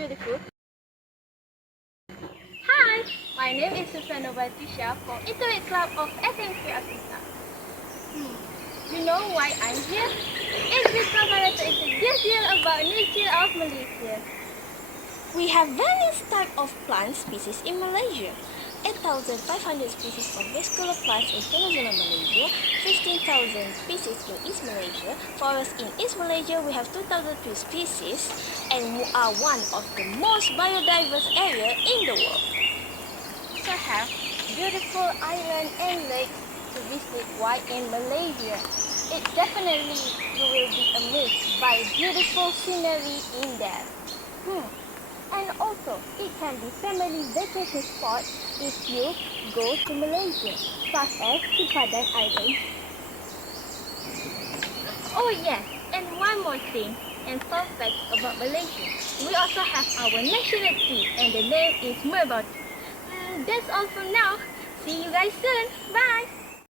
beautiful. Hi, my name is Susanova Batisha from Internet Club of SMC Asita. You know why I'm here? It's because I want to introduce you about nature of Malaysia. We have various types of plant species in Malaysia. 8,500 species of vascular plants in Peninsular Malaysia, 15,000 species in East Malaysia. Forests in East Malaysia, we have 2,002 species and are one of the most biodiverse areas in the world. We also have beautiful islands and lakes to visit while in Malaysia. It definitely you will be amazed by beautiful scenery in there. And also, it can be family vacation spot if you go to Malaysia, such as Padang Island. Oh yes, and one more thing, and fun fact about Malaysia. We also have our national tea, and the name is Merbau. That's all for now. See you guys soon. Bye!